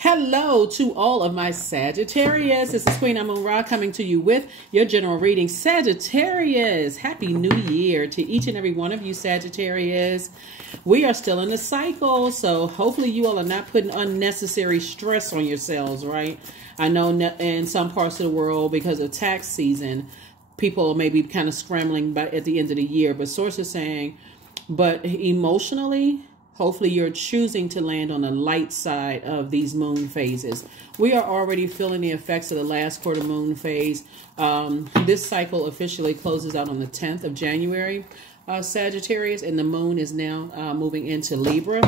Hello to all of my Sagittarius. This is Queen Amun-Ra coming to you with your general reading. Sagittarius, Happy New Year to each and every one of you Sagittarius. We are still in the cycle, so hopefully you all are not putting unnecessary stress on yourselves, right? I know in some parts of the world, because of tax season, people may be kind of scrambling at the end of the year, but source is saying, but emotionally, hopefully you're choosing to land on the light side of these moon phases. We are already feeling the effects of the last quarter moon phase. This cycle officially closes out on the 10th of January, Sagittarius, and the moon is now moving into Libra.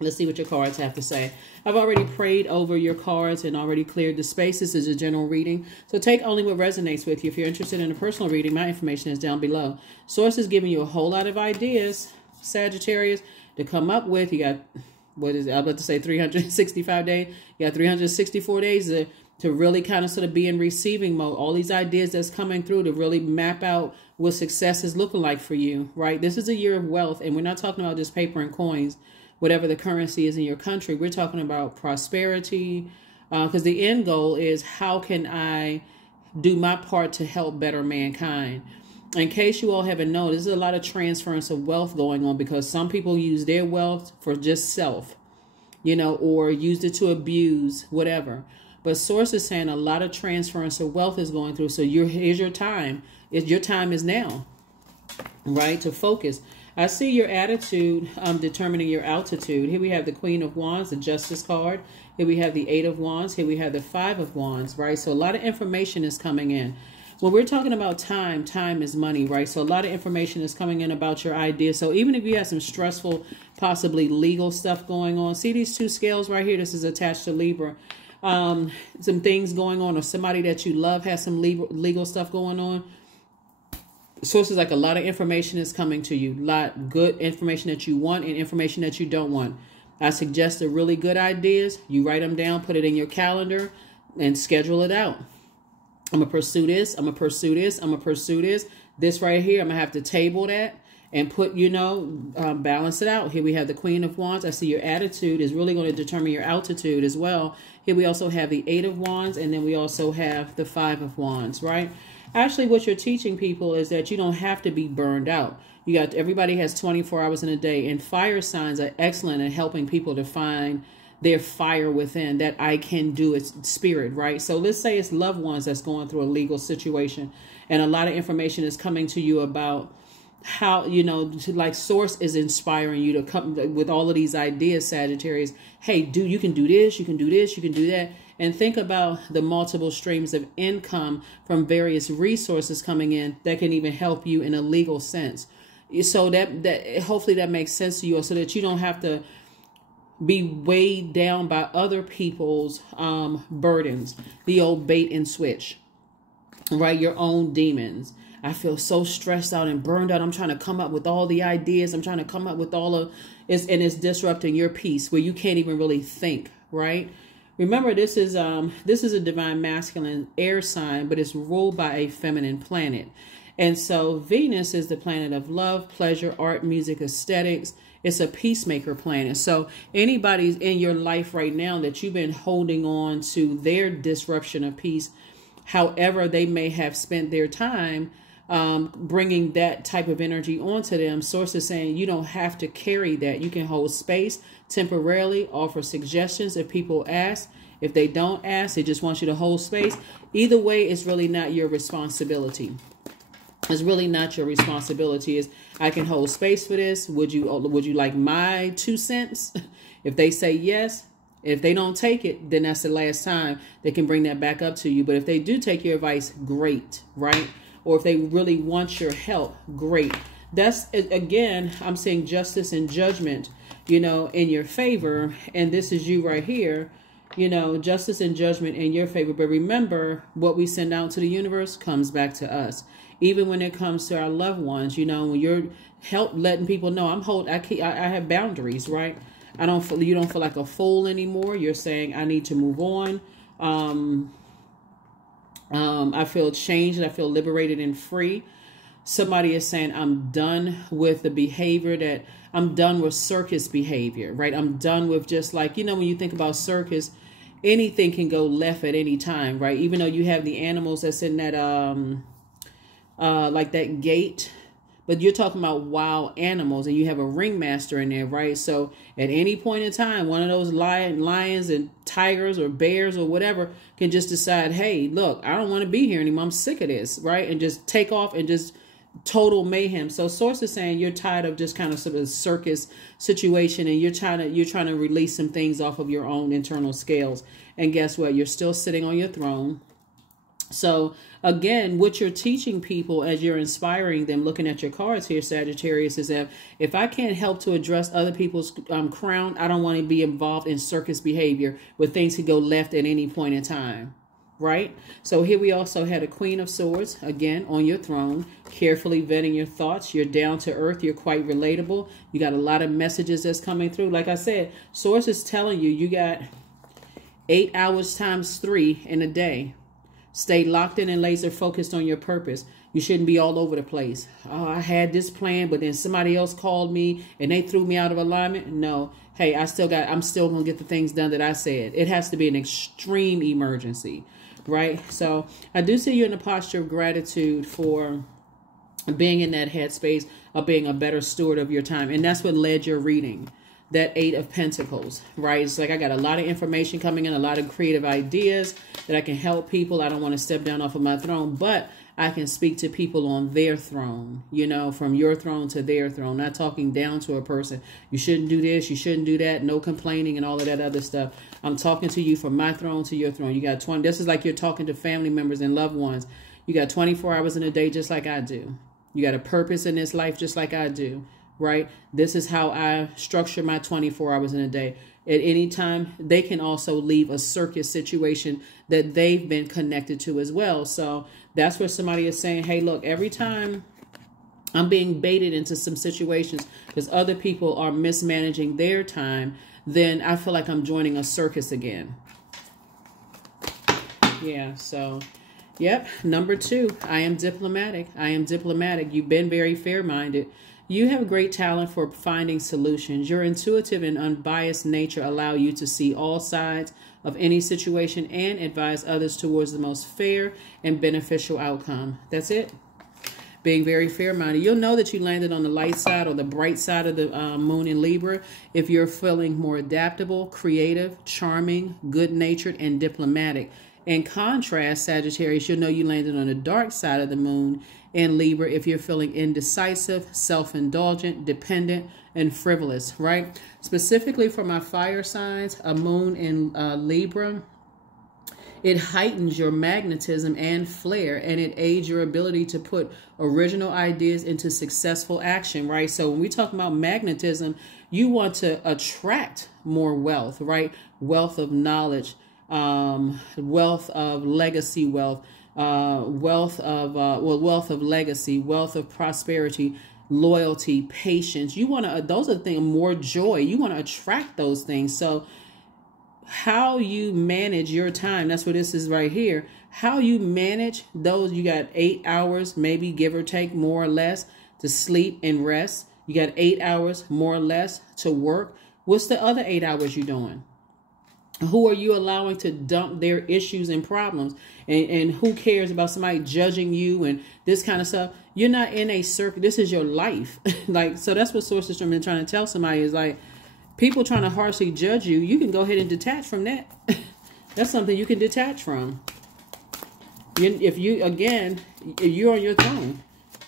Let's see what your cards have to say. I've already prayed over your cards and already cleared the space. This is a general reading, so take only what resonates with you. If you're interested in a personal reading, my information is down below. Source is giving you a whole lot of ideas, Sagittarius, to come up with. You got, what is it? I'm about to say 365 days. You got 364 days to really kind of sort of be in receiving mode. All these ideas that's coming through to really map out what success is looking like for you, right? This is a year of wealth, and we're not talking about just paper and coins, whatever the currency is in your country. We're talking about prosperity, because the end goal is, how can I do my part to help better mankind? In case you all haven't known, there's a lot of transference of wealth going on, because some people use their wealth for just self, you know, or used it to abuse, whatever. But source is saying a lot of transference of wealth is going through. So here's your time. Your time is now, right, to focus. I see your attitude determining your altitude. Here we have the Queen of Wands, the Justice card. Here we have the Eight of Wands. Here we have the Five of Wands, right? So a lot of information is coming in. When we're talking about time, time is money, right? So a lot of information is coming in about your ideas. So even if you have some stressful, possibly legal stuff going on, see these two scales right here? This is attached to Libra. Some things going on, or somebody that you love has some legal stuff going on. Sources like a lot of information is coming to you. A lot good information that you want and information that you don't want. I suggest the really good ideas. You write them down, put it in your calendar, and schedule it out. I'm going to pursue this. I'm going to pursue this. I'm going to pursue this. This right here, I'm going to have to table that and put, you know, balance it out. Here we have the Queen of Wands. I see your attitude is really going to determine your altitude as well. Here we also have the Eight of Wands, and then we also have the Five of Wands, right? Actually, what you're teaching people is that you don't have to be burned out. Everybody has 24 hours in a day, and fire signs are excellent at helping people to find their fire within, that I can do it spirit, right? So let's say it's loved ones that's going through a legal situation, and a lot of information is coming to you about how, you know, like source is inspiring you to come with all of these ideas, Sagittarius. Hey, you can do this, you can do this, you can do that. And think about the multiple streams of income from various resources coming in that can even help you in a legal sense. So that hopefully that makes sense to you, so that you don't have to be weighed down by other people's burdens, the old bait and switch, right? Your own demons. I feel so stressed out and burned out. I'm trying to come up with all the ideas. I'm trying to come up with all of it, and it's disrupting your peace where you can't even really think, right? Remember, this is a divine masculine air sign, but it's ruled by a feminine planet. And so Venus is the planet of love, pleasure, art, music, aesthetics. It's a peacemaker planet. So anybody's in your life right now that you've been holding on to their disruption of peace, however they may have spent their time bringing that type of energy onto them, source is saying you don't have to carry that. You can hold space temporarily, offer suggestions if people ask. If they don't ask, they just want you to hold space. Either way, it's really not your responsibility. It's really not your responsibility. Is I can hold space for this. Would you like my 2 cents? If they say yes, if they don't take it, then that's the last time they can bring that back up to you. But if they do take your advice, great, right? Or if they really want your help, great. That's, again, I'm saying justice and judgment, you know, in your favor. And this is you right here, you know, justice and judgment in your favor. But remember, what we send out to the universe comes back to us. Even when it comes to our loved ones, you know, when you're letting people know I have boundaries, right? You don't feel like a fool anymore. You're saying I need to move on. I feel changed. I feel liberated and free. somebody is saying, I'm done with the behavior that I'm done with circus behavior, right? I'm done with just like, when you think about circus, anything can go left at any time, right? Even though you have the animals that's in that, like that gate, but you're talking about wild animals and you have a ringmaster in there, right? So at any point in time, one of those lions and tigers or bears or whatever can just decide, hey, look, I don't want to be here anymore. I'm sick of this, right? And just take off and just total mayhem. So source is saying you're tired of just kind of sort of circus situation, and you're trying to release some things off of your own internal scales. And guess what? You're still sitting on your throne. So again, what you're teaching people as you're inspiring them, looking at your cards here, Sagittarius, is that if I can't help to address other people's crown, I don't want to be involved in circus behavior where things could go left at any point in time. Right? So here we also had a Queen of Swords, again, on your throne, carefully vetting your thoughts. You're down to earth. You're quite relatable. You got a lot of messages that's coming through. Like I said, Source is telling you, you got 8 hours times 3 in a day. Stay locked in and laser focused on your purpose. You shouldn't be all over the place. Oh, I had this plan, but then somebody else called me and they threw me out of alignment. No. Hey, I'm still going to get the things done that I said. It has to be an extreme emergency, right? So I do see you in a posture of gratitude for being in that headspace of being a better steward of your time. And that's what led your reading. That 8 of Pentacles, right? It's like I got a lot of information coming in, a lot of creative ideas that I can help people. I don't want to step down off of my throne, but I can speak to people on their throne, from your throne to their throne, not talking down to a person. You shouldn't do this, you shouldn't do that, no complaining and all of that other stuff. I'm talking to you from my throne to your throne. You got 20. This is like you're talking to family members and loved ones. You got 24 hours in a day just like I do. You got a purpose in this life just like I do. Right? This is how I structure my 24 hours in a day. At any time, they can also leave a circus situation that they've been connected to as well. So that's where somebody is saying, hey, look, every time I'm being baited into some situations because other people are mismanaging their time, then I feel like I'm joining a circus again. Yeah, so... Yep, number 2, I am diplomatic. I am diplomatic. You've been very fair-minded. You have great talent for finding solutions. Your intuitive and unbiased nature allow you to see all sides of any situation and advise others towards the most fair and beneficial outcome. That's it. Being very fair-minded. You'll know that you landed on the light side or the bright side of the moon in Libra if you're feeling more adaptable, creative, charming, good-natured, and diplomatic. In contrast, Sagittarius, you'll know you landed on the dark side of the moon in Libra if you're feeling indecisive, self-indulgent, dependent, and frivolous, right? Specifically for my fire signs, a moon in Libra, it heightens your magnetism and flair, and it aids your ability to put original ideas into successful action, right? So when we talk about magnetism, you want to attract more wealth, right? Wealth of knowledge, wealth of legacy wealth, wealth of legacy, wealth of prosperity, loyalty, patience. You want to, those are the things, more joy. You want to attract those things. So how you manage your time, that's what this is right here. How you manage those, you got 8 hours, maybe give or take more or less to sleep and rest. You got 8 hours more or less to work. What's the other 8 hours you doing? Who are you allowing to dump their issues and problems? And who cares about somebody judging you and this kind of stuff? You're not in a circle. This is your life. So that's what Source System been trying to tell somebody is like, people trying to harshly judge you, you can go ahead and detach from that. That's something you can detach from. If you're on your throne.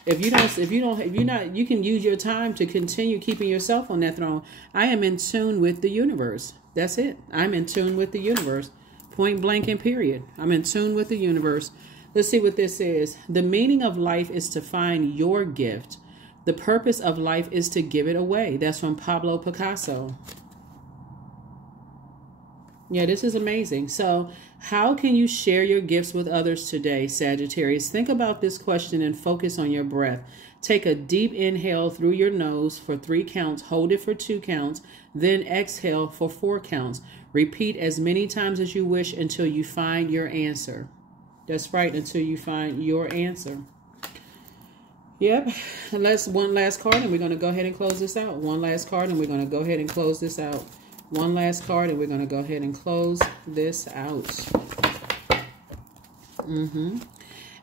You can use your time to continue keeping yourself on that throne. I am in tune with the universe. That's it. I'm in tune with the universe. Point blank and period. I'm in tune with the universe. Let's see what this is. The meaning of life is to find your gift. The purpose of life is to give it away. That's from Pablo Picasso. Yeah, this is amazing. So how can you share your gifts with others today, Sagittarius? Think about this question and focus on your breath. Take a deep inhale through your nose for 3 counts. Hold it for 2 counts. Then exhale for 4 counts. Repeat as many times as you wish until you find your answer. That's right, until you find your answer. Yep. Let's one last card and we're going to go ahead and close this out. One last card and we're going to go ahead and close this out. One last card and we're going to go ahead and close this out.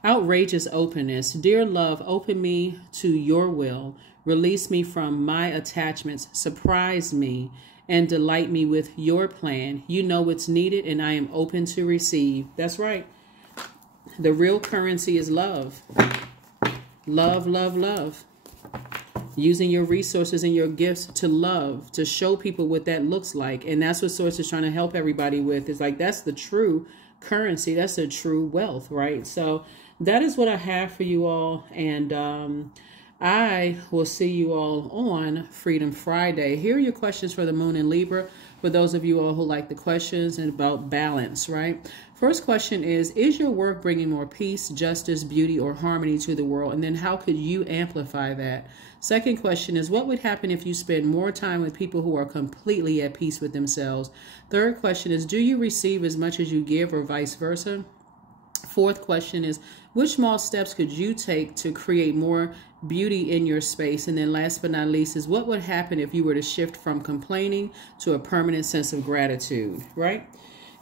Outrageous openness. Dear love, open me to your will. Release me from my attachments. Surprise me and delight me with your plan. You know what's needed and I am open to receive. That's right. The real currency is love. Love, love, love. Using your resources and your gifts to love, to show people what that looks like. And that's what Source is trying to help everybody with. It's like, that's the true currency. That's the true wealth, right? So that is what I have for you all. And I will see you all on Freedom Friday. Here are your questions for the moon in Libra. For those of you all who like the questions and about balance, right? First question is your work bringing more peace, justice, beauty, or harmony to the world? And then how could you amplify that? Second question is, what would happen if you spend more time with people who are completely at peace with themselves? Third question is, do you receive as much as you give or vice versa? Fourth question is, which small steps could you take to create more beauty in your space? And then last but not least is, what would happen if you were to shift from complaining to a permanent sense of gratitude, right?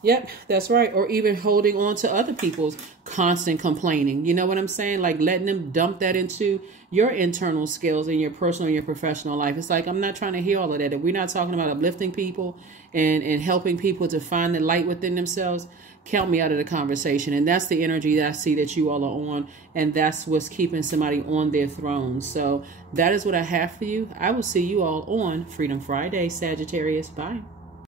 Yep, that's right. Or even holding on to other people's constant complaining. You know what I'm saying? Like letting them dump that into your internal skills in your personal and your professional life. It's like, I'm not trying to hear all of that. If we're not talking about uplifting people and helping people to find the light within themselves, count me out of the conversation. And that's the energy that I see that you all are on. And that's what's keeping somebody on their throne. So that is what I have for you. I will see you all on Freedom Friday, Sagittarius. Bye.